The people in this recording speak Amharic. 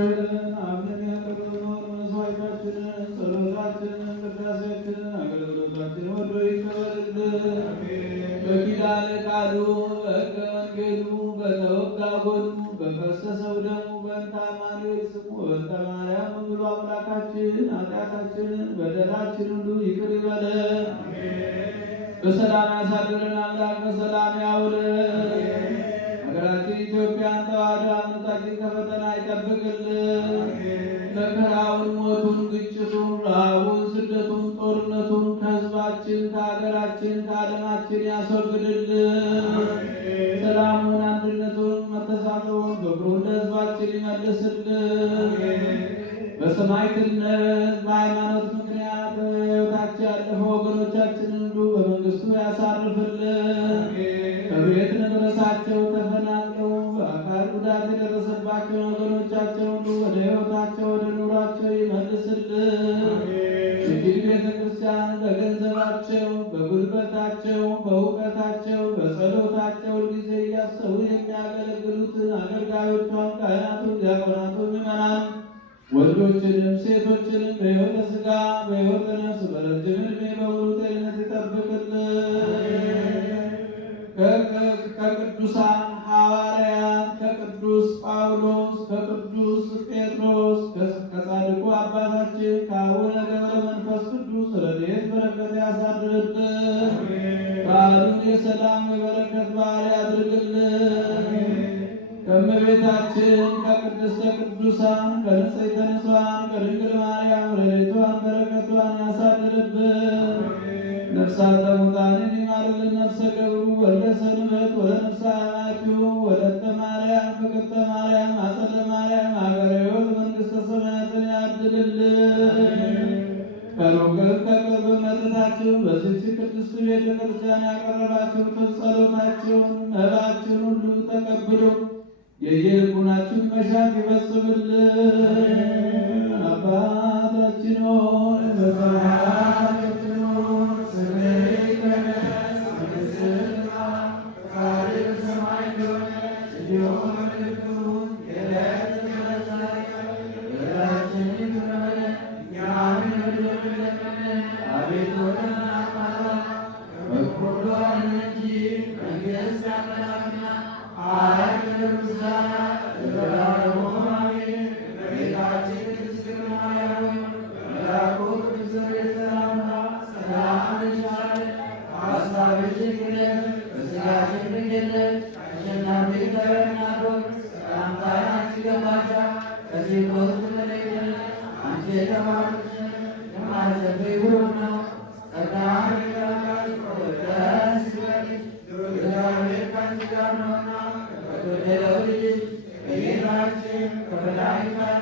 አብረን ያቀረብነውን መስዋዕታችንን፣ ጸሎታችንን፣ ቅዳሴያችንን፣ አገልግሎታችንን ወዶ ይቀበልልን። በኪዳነ ቃሉ በሕገ ወንጌሉ በተወጋ ጎኑ በፈሰሰው ደሙ በእንተ አማኑኤል ስሙ በእንተ ማርያም ብሎ አምላካችን ኃጢአታችንን በደላችን ሁሉ ይቅር ይበለን። በሰላም ያሳድረን አምላክ በሰላም ያውለን። ሀገራችን ኢትዮጵያን ተዋሕዶ ሃይማኖታችን ከፈተና ይጠብቅልን። መከራውን፣ ሞቱን፣ ግጭቱን፣ ረሃቡን፣ ስደቱን፣ ጦርነቱን ከሕዝባችን ከሀገራችን ከዓለማችን ያስወግድልን። ሰላሙን፣ አንድነቱን፣ መተሳሰቡን ፍቅሩን ለሕዝባችን ይመልስልን። በሰማዕትነት በሃይማኖት ምክንያት ሕይወታቸው ያለፈ ወገኖቻችንን ሁሉ በመንግስቱ ያሳርፍልን። ከቤት ንብረታቸው ተፈናቅለው በአካል ጉዳት የደረሰባቸው ወገኖቻቸው ሁሉ ወደ ሕይወታቸው ወደ ኑሯቸው ይመልስልን። እጅግ ቤተ ክርስቲያን በገንዘባቸው በጉልበታቸው በእውቀታቸው በጸሎታቸው ጊዜ እያሰቡ የሚያገለግሉትን አገልጋዮቿን ካህናቱን፣ ዲያቆናቱን፣ ምዕመናን ወንዶችንም ሴቶችንም በሕይወተ ሥጋ በሕይወተ ነፍስ በረጅም ዕድሜ በሙሉ ጤንነት ይጠብቅልን። ከቅዱሳን ሐዋርያት ከቅዱስ ጳውሎስ ከቅዱስ ጴጥሮስ ከጻድቁ አባታችን ከአቡነ ገብረ መንፈስ ቅዱስ ረድኤት በረከት ያሳድርብን። በዓሉን የሰላም የበረከት በዓል ያድርግልን። ከእመቤታችን ከቅድስተ ቅዱሳን ከንጽሕተ ንጹሐን ከድንግል ማርያም ረድኤቷን በረከቷን ያሳድርብን። ነፍሳተ ሙታንን ይማርልን። ነፍሰ ገብሩ ወልደ ሰንበት ወለነፍሰ አማኪሁ ወለተ ማርያም ፍቅርተ ማርያም አጸደ ማርያም ሀገረ ሕይወት መንግሥተ ሰማያትን ያድልልን። ከሩቅም ከቅርብም መጥታችሁ በዚህች ቅድስት ቤተ ክርስቲያን ያቀረባችሁትን ጸሎታችሁን መባችሁን ሁሉ ተቀብሎ የየልቡናችሁን መሻት ይፈጽምልን። አባታችን ሆይ በሰማያት የምትኖር ስምህ ይቀደስ፣ መንግሥትህ ትምጣ፣ ፈቃድህ በሰማይ እንደሆነች እንዲሁም በምድር ትሁን። የዕለት እንጀራችንን በደላችንን ይቅር በለን እኛም የበደሉንን፣ አቤቱ ወደ ፈተና አታግባን ከክፉ ሁሉ አድነን እንጂ መንግሥት ያንተ ናትና ኃይል፣ ምስጋና ለዘላለሙ አሜን። እመቤታችን ቅድስት ድንግል ማርያም መልአኩ ቅዱስ ገብርኤል ሰላምታ ሰላም እንልሻለን። በሐሳብሽ ድንግል ነሽ፣ በሥጋሽም ድንግል ነሽ። አሸናፊ እግዚአብሔር እናት ሆይ ሰላምታ አንቺ ይገባሻል። ከሴቶች ተለይተሽ አንቺ የተባረክሽ ነሽ፣ የማኅፀንሽ ፍሬ ብሩክ ነው። ጸጋን የተመላሽ ሆይ ደስ ይበልሽ፣ እግዚአብሔር ከአንቺ ጋር ነውና ከተወደደው ልጅሽ ከጌታችን ከመድኃኒታችን